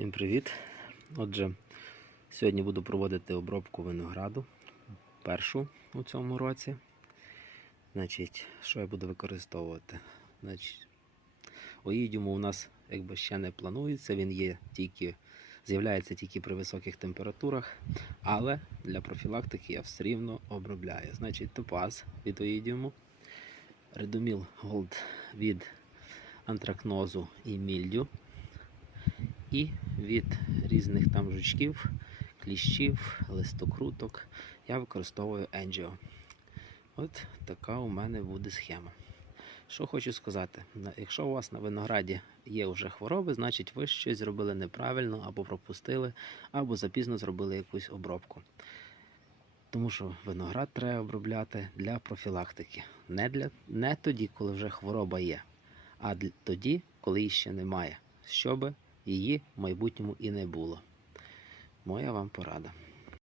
Всім привіт! Отже, сьогодні буду проводити обробку винограду, першу у цьому році. Значить, що я буду використовувати? Значить, оїдіуму у нас якби ще не планується, він є тільки, з'являється тільки при високих температурах, але для профілактики я все рівно обробляю. Значить, топаз від оїдіуму, редоміл голд від антракнозу і мільдю і від різних там жучків, кліщів, листокруток я використовую Angio. От така у мене буде схема. Що хочу сказати, якщо у вас на винограді є вже хвороби, значить ви щось зробили неправильно або пропустили, або запізно зробили якусь обробку. Тому що виноград треба обробляти для профілактики. Не, для, не тоді, коли вже хвороба є, а тоді, коли її ще немає. Щоби її в майбутньому і не було. Моя вам порада.